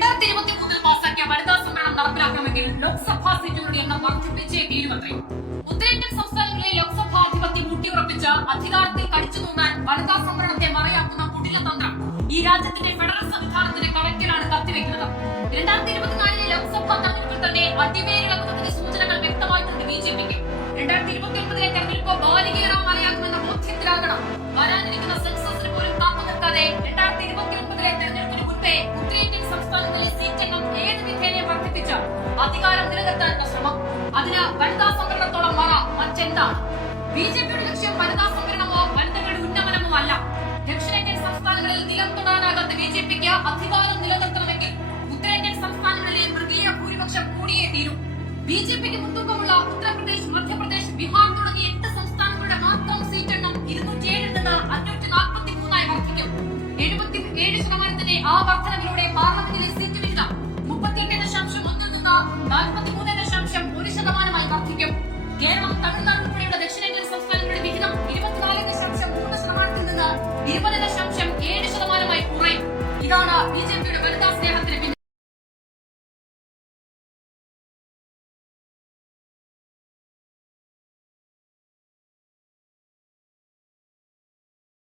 2023 പാസാക്കിയ വനിതാ സമ്മേളനം നടപ്പിലാക്കണമെങ്കിൽ ലോക്സഭാ സീറ്റുകളുടെ എണ്ണം വർദ്ധിപ്പിച്ചേ തീരുമത്രേ. ഉത്തരേന്ത്യൻ സംസ്ഥാനങ്ങളിലെ ലോക്സഭാധിപത്യം ഊട്ടിയുറപ്പിച്ച അധികാരത്തിൽ കടിച്ചു തൂങ്ങാൻ വനിതാ സംവരണത്തെ മറയാക്കുന്ന കുടില തന്ത്രം ഈ രാജ്യത്തിന്റെ ഫെഡറൽ സംവിധാനത്തിന്റെ കണക്കിലാണ് കത്തിവെക്കുന്നത്. 2024 ലോക്സഭാ തെരഞ്ഞെടുപ്പിൽ തന്നെ അടിവേരിളക്കുന്നതിന്റെ സൂചനകൾ വ്യക്തമായിട്ടുണ്ട് ബിജെപിക്ക്. 2029 തെരഞ്ഞെടുപ്പ് ബാലികേറാ മലയാകുമെന്ന ബോധ്യത്തിലാകണം വരാനിരിക്കുന്ന സെൻസസിന് പോലും കാത്തു നിൽക്കാതെ 2029 തെരഞ്ഞെടുപ്പിന് മുൻപേ ഉത്തരേന്ത്യൻ സംസ്ഥാനങ്ങളിലെ സീറ്റെണ്ണം ഏത് വിധേനയും വർദ്ധിപ്പിച്ച് അധികാരം നിലനിർത്താനുള്ള ശ്രമം. അതിന് വനിതാ സംവരണത്തോളം മറ മറ്റെന്താണ്? ബിജെപിയുടെ ലക്ഷ്യം വനിതാ സംവരണമോ വനിതകളുടെ ഉന്നമനമോ അല്ല. ദക്ഷിണേന്ത്യൻ സംസ്ഥാനങ്ങളിൽ നിലം തൊടാനാകാത്ത ബിജെപിക്ക് അധികാരം നിലനിർത്തണമെങ്കിൽ ഉത്തരേന്ത്യൻ സംസ്ഥാനങ്ങളിലെ മൃഗീയ ഭൂരിപക്ഷം കൂടിയേ തീരും. ബിജെപിക്ക് മുൻതൂക്കമുള്ള ഉത്തർപ്രദേശ്, മധ്യപ്രദേശ്, ബീഹാർ തുടങ്ങിയ 8 സംസ്ഥാനങ്ങളുടെ മാത്രം സീറ്റെണ്ണം 207 നിന്ന് 543 വർദ്ധിക്കും. 77% ആ വർധനവിലൂടെ പാർലമെന്റിലെ സീറ്റ് വിഹിതം 38.1 നിന്ന് 43.1% വർദ്ധിക്കും. കേരളം, തമിഴ്നാട് ഉൾപ്പെടെയുള്ള